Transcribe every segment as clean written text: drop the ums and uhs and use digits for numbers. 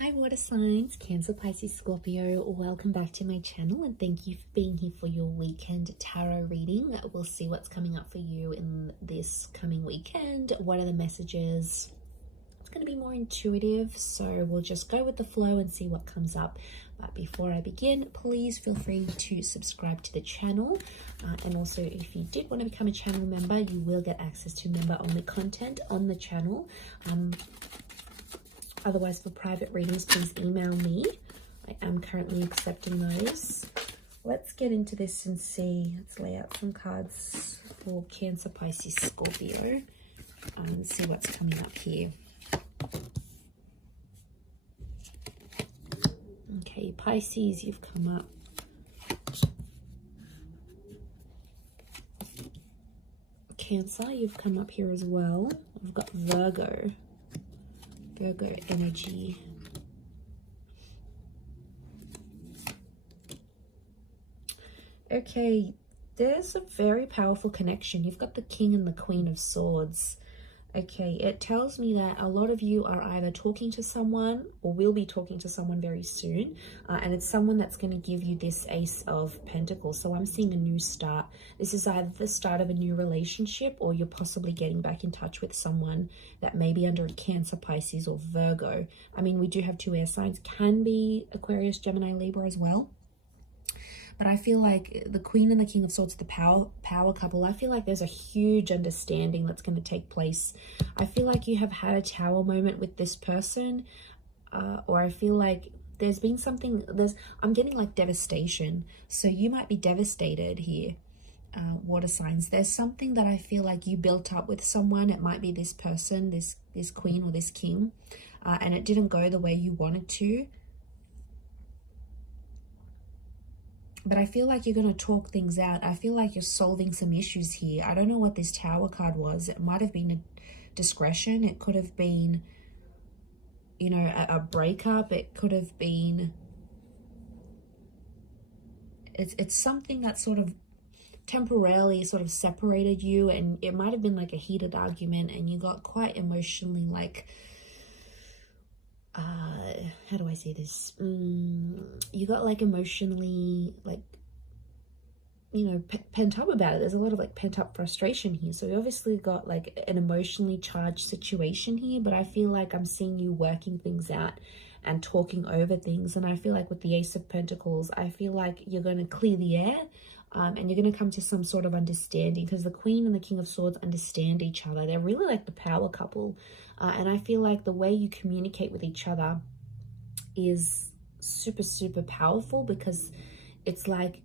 Hi water signs, Cancer, Pisces, Scorpio. Welcome back to my channel and thank you for being here for your weekend tarot reading. We'll see what's coming up for you in this coming weekend. What are the messages? It's going to be more intuitive, so we'll just go with the flow and see what comes up. But before I begin, please feel free to subscribe to the channel. And also, if you did want to become a channel member, you will get access to member-only content on the channel. Otherwise, for private readings, please email me. I am currently accepting those. Let's get into this and see. Let's lay out some cards for Cancer, Pisces, Scorpio and see what's coming up here. Okay, Pisces, you've come up. Cancer, you've come up here as well. We've got Virgo energy. Okay, there's a very powerful connection. You've got the King and the Queen of Swords. Okay, it tells me that a lot of you are either talking to someone or will be talking to someone very soon. And it's someone that's going to give you this Ace of Pentacles. So I'm seeing a new start. This is either the start of a new relationship or you're possibly getting back in touch with someone that may be under a Cancer, Pisces or Virgo. I mean, we do have two air signs. Can be Aquarius, Gemini, Libra as well. But I feel like the Queen and the King of Swords, the power couple, I feel like there's a huge understanding that's going to take place. I feel like you have had a tower moment with this person, or I feel like there's been something, I'm getting like devastation. So you might be devastated here, water signs. There's something that I feel like you built up with someone. It might be this person, this Queen or this King, and it didn't go the way you wanted to. But I feel like you're going to talk things out. I feel like you're solving some issues here. I don't know what this Tower card was. It might have been a discretion. It could have been, you know, a breakup. It could have been... It's something that sort of temporarily sort of separated you. And it might have been like a heated argument and you got quite emotionally like... how do I say this? You got like emotionally like, you know, pent up about it. There's a lot of like pent up frustration here. So you obviously got like an emotionally charged situation here, but I feel like I'm seeing you working things out and talking over things. And I feel like with the Ace of Pentacles, I feel like you're going to clear the air. And you're going to come to some sort of understanding because the Queen and the King of Swords understand each other. They're really like the power couple. And I feel like the way you communicate with each other is super, super powerful because it's like,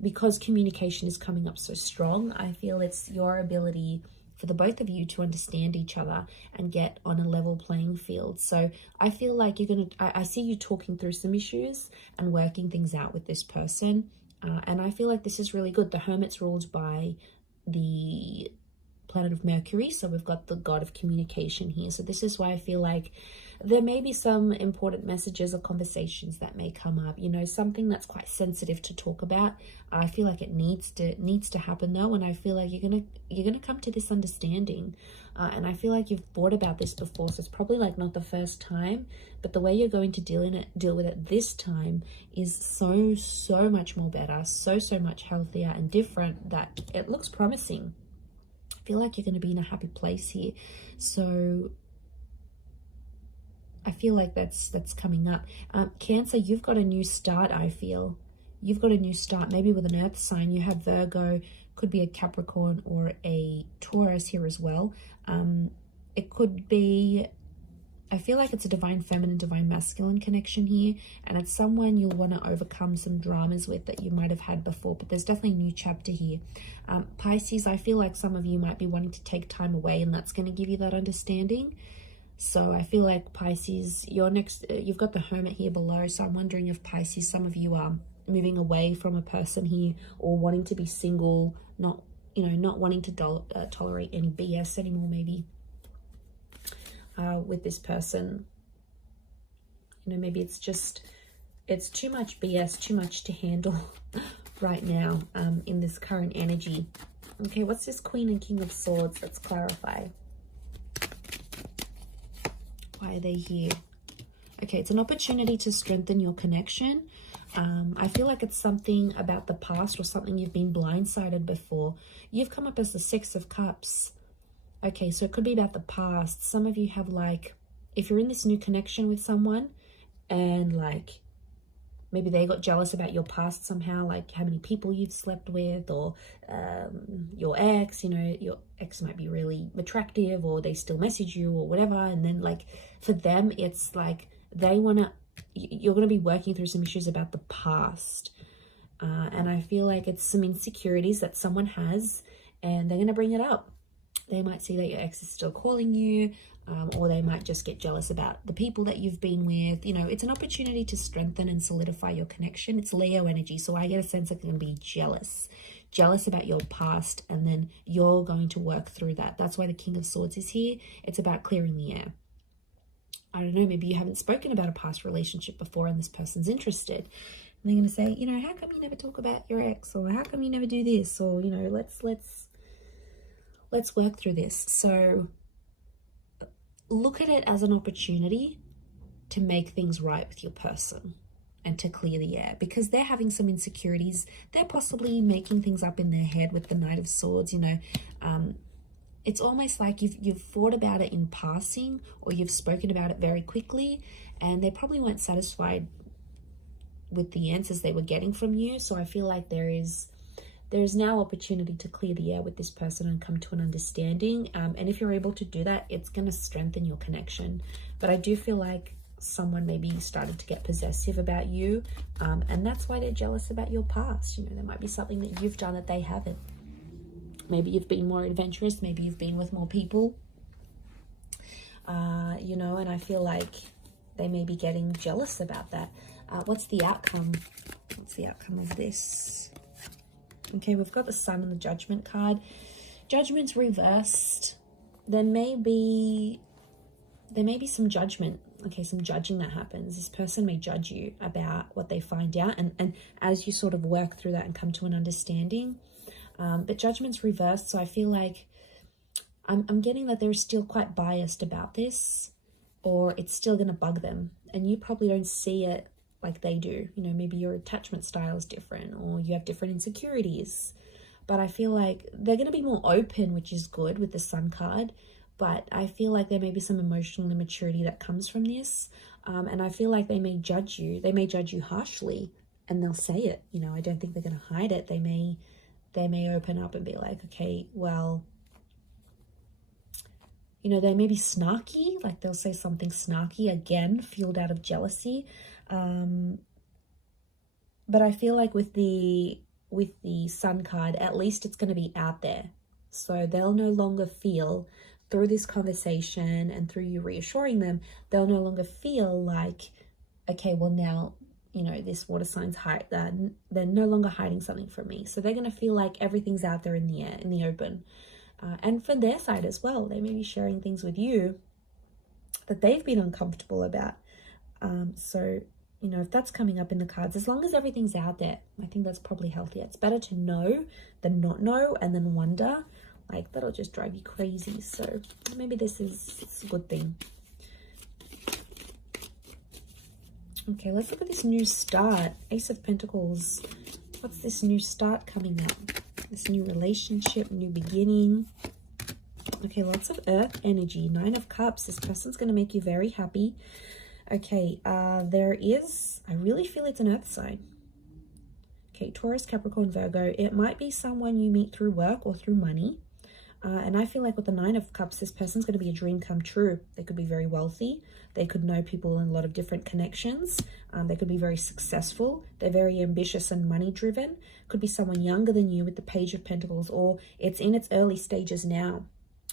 because communication is coming up so strong, I feel it's your ability for the both of you to understand each other and get on a level playing field. So I feel like you're going to, I see you talking through some issues and working things out with this person. And I feel like this is really good. The Hermit's ruled by the planet of Mercury. So we've got the god of communication here. So this is why I feel like there may be some important messages or conversations that may come up, you know, something that's quite sensitive to talk about. I feel like it needs to happen though. And I feel like you're going to come to this understanding. And I feel like you've thought about this before. So it's probably like not the first time, but the way you're going to deal with it this time is so much more better, so much healthier and different that it looks promising. I feel like you're going to be in a happy place here. So I feel like that's coming up. Cancer, you've got a new start. I feel you've got a new start, maybe with an earth sign. You have Virgo, could be a Capricorn or a Taurus here as well. It could be, I feel like it's a divine feminine, divine masculine connection here, and it's someone you'll want to overcome some dramas with that you might have had before, but there's definitely a new chapter here. Pisces, I feel like some of you might be wanting to take time away, and that's going to give you that understanding. So I feel like Pisces, you've got the Hermit here below, so I'm wondering if Pisces, some of you are moving away from a person here or wanting to be single, not wanting to tolerate any BS anymore, maybe. With this person, you know, maybe it's too much BS, too much to handle right now in this current energy. Okay, what's this Queen and King of Swords? Let's clarify. Why are they here? Okay, it's an opportunity to strengthen your connection. I feel like it's something about the past or something you've been blindsided before. You've come up as the Six of Cups. Okay, so it could be about the past. Some of you have like, if you're in this new connection with someone and like maybe they got jealous about your past somehow, like how many people you've slept with, or your ex, you know, your ex might be really attractive or they still message you or whatever. And then like for them, it's like you're going to be working through some issues about the past. And I feel like it's some insecurities that someone has and they're going to bring it up. They might see that your ex is still calling you, or they might just get jealous about the people that you've been with. You know, it's an opportunity to strengthen and solidify your connection. It's Leo energy, so I get a sense that they're going to be jealous about your past, and then you're going to work through that. That's why the King of Swords is here. It's about clearing the air. I don't know, maybe you haven't spoken about a past relationship before and this person's interested. And they're going to say, you know, how come you never talk about your ex? Or how come you never do this? Or, you know, let's work through this. So look at it as an opportunity to make things right with your person and to clear the air, because they're having some insecurities. They're possibly making things up in their head with the Knight of Swords. You know, it's almost like you've thought about it in passing, or you've spoken about it very quickly, and they probably weren't satisfied with the answers they were getting from you. So I feel like there is now opportunity to clear the air with this person and come to an understanding. And if you're able to do that, it's going to strengthen your connection. But I do feel like someone maybe started to get possessive about you, and that's why they're jealous about your past. You know, there might be something that you've done that they haven't. Maybe you've been more adventurous. Maybe you've been with more people. You know, and I feel like they may be getting jealous about that. What's the outcome? What's the outcome of this? Okay, we've got the Sun and the Judgment card. Judgment's reversed. There may be some judgment. Okay, some judging that happens. This person may judge you about what they find out, and as you sort of work through that and come to an understanding. But Judgment's reversed, so I feel like I'm getting that they're still quite biased about this, or it's still going to bug them, and you probably don't see it like they do. You know, maybe your attachment style is different, or you have different insecurities. But I feel like they're going to be more open, which is good with the Sun card. But I feel like there may be some emotional immaturity that comes from this. And I feel like they may judge you. They may judge you harshly, and they'll say it. You know, I don't think they're going to hide it. They may open up and be like, okay, well, you know, they may be snarky. Like they'll say something snarky, again, fueled out of jealousy. But I feel like with the Sun card, at least it's going to be out there. So they'll no longer feel, through this conversation and through you reassuring them, they'll no longer feel like, okay, well now, you know, this water sign's they're no longer hiding something from me. So they're going to feel like everything's out there in the air, in the open. And for their side as well, they may be sharing things with you that they've been uncomfortable about. So, you know, if that's coming up in the cards, as long as everything's out there, I think that's probably healthier. It's better to know than not know and then wonder. Like, that'll just drive you crazy. So maybe this is a good thing. Okay, let's look at this new start. Ace of Pentacles. What's this new start coming up? This new relationship, new beginning. Okay, lots of Earth energy. 9 of Cups. This person's going to make you very happy. Okay, I really feel it's an Earth sign. Okay, Taurus, Capricorn, Virgo. It might be someone you meet through work or through money. And I feel like with the 9 of Cups, this person's going to be a dream come true. They could be very wealthy. They could know people in a lot of different connections. They could be very successful. They're very ambitious and money driven. Could be someone younger than you with the Page of Pentacles, or it's in its early stages now.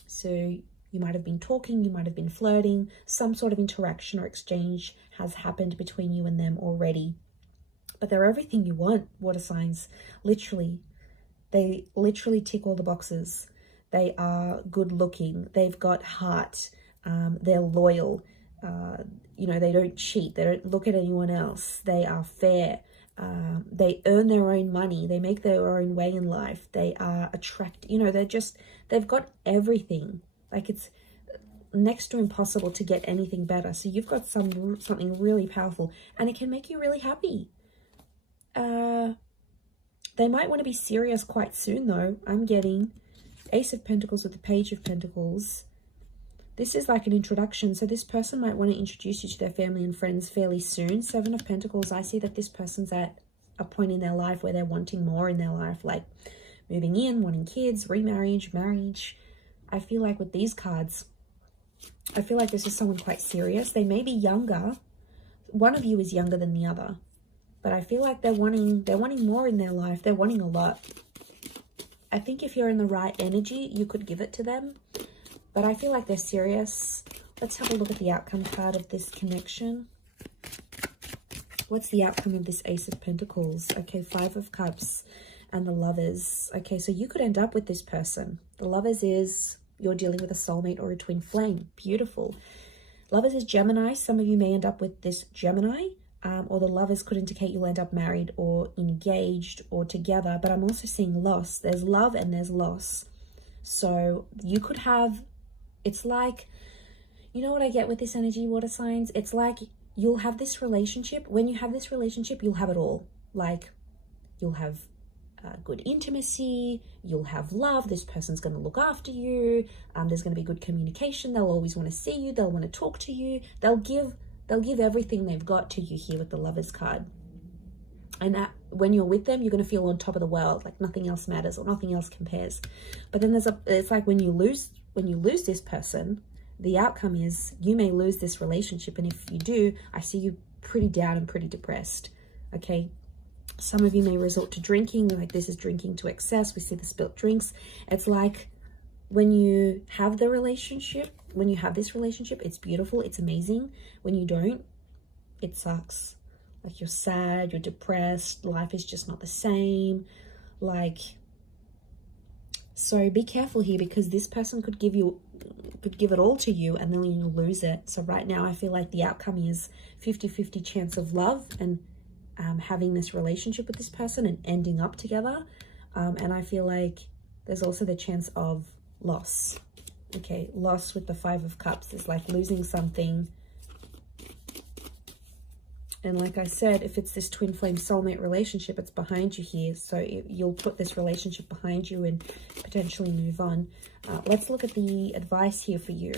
So you might have been talking, you might have been flirting, some sort of interaction or exchange has happened between you and them already. But they're everything you want, water signs, literally. They literally tick all the boxes. They are good looking. They've got heart. They're loyal. You know, they don't cheat. They don't look at anyone else. They are fair. They earn their own money. They make their own way in life. They are attractive. You know, they've got everything. Like next to impossible to get anything better. So you've got something really powerful, and it can make you really happy. They might want to be serious quite soon, though. I'm getting Ace of Pentacles with the Page of Pentacles. This is like an introduction. So this person might want to introduce you to their family and friends fairly soon. Seven of Pentacles, I see that this person's at a point in their life where they're wanting more in their life, like moving in, wanting kids, remarriage, marriage. I feel like with these cards, I feel like this is someone quite serious. They may be younger. One of you is younger than the other. But I feel like they're wanting more in their life. They're wanting a lot. I think if you're in the right energy, you could give it to them. But I feel like they're serious. Let's have a look at the outcome card of this connection. What's the outcome of this Ace of Pentacles? Okay, Five of Cups and the Lovers. Okay, so you could end up with this person. The Lovers is you're dealing with a soulmate or a twin flame. Beautiful. Lovers is Gemini. Some of you may end up with this Gemini. Or the Lovers could indicate you'll end up married or engaged or together. But I'm also seeing loss. There's love and there's loss. So you could have, it's like, you know what I get with this energy, water signs? It's like you'll have this relationship. When you have this relationship, you'll have it all. Like you'll have good intimacy. You'll have love. This person's going to look after you. There's going to be good communication. They'll always want to see you. They'll want to talk to you. They'll give everything they've got to you here with the Lovers card. And when you're with them, you're going to feel on top of the world, like nothing else matters or nothing else compares. But then it's like when you lose this person, the outcome is you may lose this relationship. And if you do, I see you pretty down and pretty depressed. Okay. Some of you may resort to drinking, like this is drinking to excess. We see the spilt drinks. It's like when you have the relationship, when you have this relationship, it's beautiful, it's amazing. When you don't, it sucks. Like you're sad, you're depressed, life is just not the same. Like, so be careful here because this person could give it all to you and then you'll lose it. So right now I feel like the outcome is 50-50 chance of love and having this relationship with this person and ending up together. And I feel like there's also the chance of loss. Okay, loss with the Five of Cups is like losing something. And like I said, if it's this twin flame soulmate relationship, it's behind you here. So you'll put this relationship behind you and potentially move on. Let's look at the advice here for you,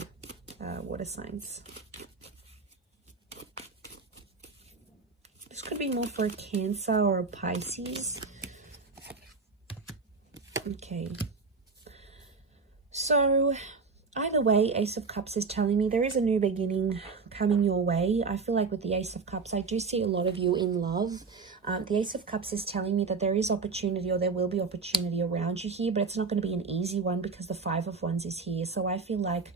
water signs. This could be more for a Cancer or a Pisces. Okay. So either way, Ace of Cups is telling me there is a new beginning coming your way. I feel like with the Ace of Cups, I do see a lot of you in love. The Ace of Cups is telling me that there is opportunity or there will be opportunity around you here, but it's not going to be an easy one because the Five of Wands is here. So I feel like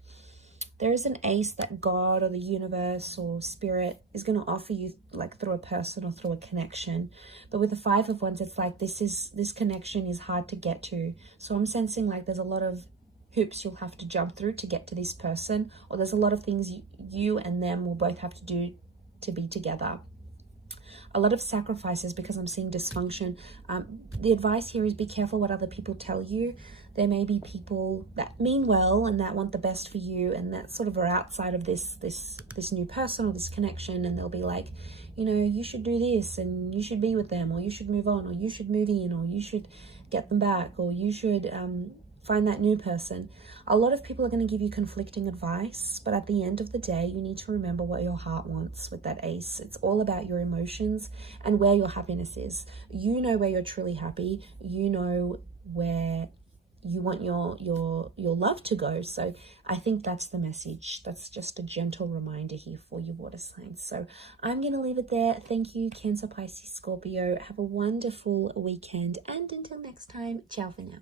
there is an ace that God or the universe or spirit is going to offer you like through a person or through a connection. But with the Five of Wands, it's like this connection is hard to get to. So I'm sensing like there's a lot of hoops you'll have to jump through to get to this person, or there's a lot of things you and them will both have to do to be together. A lot of sacrifices because I'm seeing dysfunction. The advice here is be careful what other people tell you. There may be people that mean well and that want the best for you and that sort of are outside of this new person or this connection, and they'll be like, you know, you should do this and you should be with them, or you should move on, or you should move in, or you should get them back, or you should find that new person. A lot of people are going to give you conflicting advice, but at the end of the day, you need to remember what your heart wants with that ace. It's all about your emotions and where your happiness is. You know where you're truly happy. You know where you want your love to go. So I think that's the message. That's just a gentle reminder here for you, water signs. So I'm going to leave it there. Thank you, Cancer, Pisces, Scorpio. Have a wonderful weekend. And until next time, ciao for now.